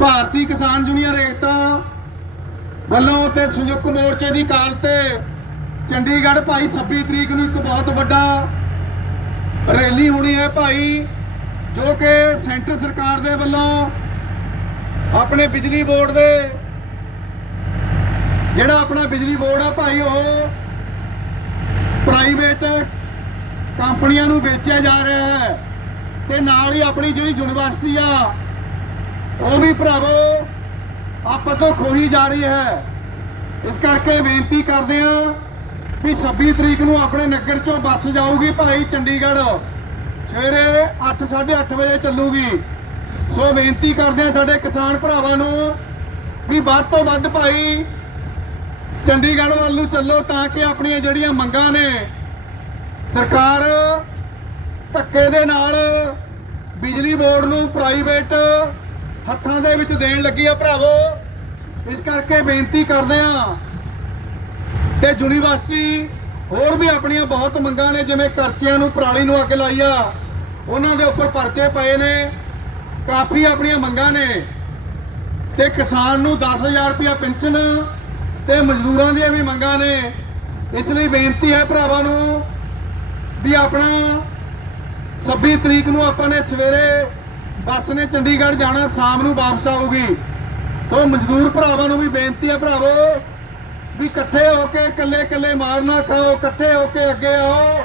ਭਾਰਤੀ ਕਿਸਾਨ ਯੂਨੀਅਨ ਏਕਤਾ ਵੱਲੋਂ ਤੇ ਸੰਯੁਕਤ ਮੋਰਚੇ ਦੀ ਕਾਲ ਤੇ ਚੰਡੀਗੜ੍ਹ ਭਾਈ 26 ਤਰੀਕ ਨੂੰ ਇੱਕ ਬਹੁਤ ਵੱਡਾ ਰੈਲੀ ਹੋਣੀ ਹੈ ਭਾਈ, ਜੋ ਕਿ ਸੈਂਟਰ ਸਰਕਾਰ ਦੇ ਵੱਲੋਂ ਆਪਣੇ ਬਿਜਲੀ ਬੋਰਡ ਦੇ ਜਿਹੜਾ ਆਪਣਾ ਬਿਜਲੀ ਬੋਰਡ ਆ ਭਾਈ, ਉਹ ਪ੍ਰਾਈਵੇਟ ਕੰਪਨੀਆਂ ਨੂੰ ਵੇਚਿਆ ਜਾ ਰਿਹਾ ਹੈ ਤੇ ਨਾਲ ਹੀ ਆਪਣੀ ਜਿਹੜੀ ਯੂਨੀਵਰਸਿਟੀ ਆ ਉਹ ਵੀ ਭਰਾਵੋ, ਆਪਾਂ ਤੋਂ ਖੋਹੀ ਜਾ ਰਹੀ ਹੈ। ਇਸ ਕਰਕੇ ਬੇਨਤੀ ਕਰਦੇ ਆ ਵੀ 26 ਤਰੀਕ ਨੂੰ ਆਪਣੇ ਨਗਰ ਚੋਂ ਬੱਸ ਜਾਊਗੀ ਭਾਈ ਚੰਡੀਗੜ੍ਹ। ਸਵੇਰੇ 8:30 ਵਜੇ ਚੱਲੂਗੀ। ਸੋ ਬੇਨਤੀ ਕਰਦੇ ਆ ਸਾਡੇ ਕਿਸਾਨ ਭਰਾਵਾਂ ਨੂੰ ਵੀ ਵੱਧ ਤੋਂ ਵੱਧ ਭਾਈ ਚੰਡੀਗੜ੍ਹ ਵੱਲ ਨੂੰ ਚੱਲੋ ਤਾਂ ਕਿ ਆਪਣੀਆਂ ਜਿਹੜੀਆਂ ਮੰਗਾਂ ਨੇ ਸਰਕਾਰ ਧੱਕੇ ਦੇ ਨਾਲ ਬਿਜਲੀ ਬੋਰਡ ਨੂੰ ਪ੍ਰਾਈਵੇਟ ਹੱਥਾਂ ਦੇ ਵਿੱਚ ਦੇਣ ਲੱਗੀ ਆ ਭਰਾਵੋ। ਇਸ ਕਰਕੇ ਬੇਨਤੀ ਕਰਦੇ ਆ ਤੇ ਯੂਨੀਵਰਸਿਟੀ ਹੋਰ ਵੀ ਆਪਣੀਆਂ ਬਹੁਤ ਮੰਗਾਂ ਨੇ, ਜਿਵੇਂ ਕਰਚਿਆਂ ਨੂੰ ਪਰਾਲੀ ਨੂੰ ਅੱਗ ਲਾਈ ਆ, ਉਹਨਾਂ ਦੇ ਉੱਪਰ ਪਰਚੇ ਪਏ ਨੇ, ਕਾਫੀ ਆਪਣੀਆਂ ਮੰਗਾਂ ਨੇ। ਤੇ ਕਿਸਾਨ ਨੂੰ 10000 ਰੁਪਇਆ ਪੈਨਸ਼ਨ ਤੇ ਮਜ਼ਦੂਰਾਂ ਦੀਆਂ ਵੀ ਮੰਗਾਂ ਨੇ। ਇਸ ਲਈ ਬੇਨਤੀ ਹੈ ਭਰਾਵਾਂ ਨੂੰ ਵੀ ਆਪਣਾ 26 ਤਰੀਕ ਨੂੰ ਆਪਾਂ ਨੇ ਸਵੇਰੇ ਬੱਸ ਨੇ ਚੰਡੀਗੜ੍ਹ ਜਾਣਾ, ਸ਼ਾਮ ਨੂੰ ਵਾਪਸ ਆਊਗੀ। ਤੋਂ ਮਜ਼ਦੂਰ ਭਰਾਵਾਂ ਨੂੰ ਵੀ ਬੇਨਤੀ ਹੈ ਭਰਾਵੋ, ਵੀ ਇਕੱਠੇ ਹੋ ਕੇ ਇਕੱਲੇ ਇਕੱਲੇ ਮਾਰ ਨਾ ਖਾਓ, ਇਕੱਠੇ ਹੋ ਕੇ ਅੱਗੇ ਆਓ।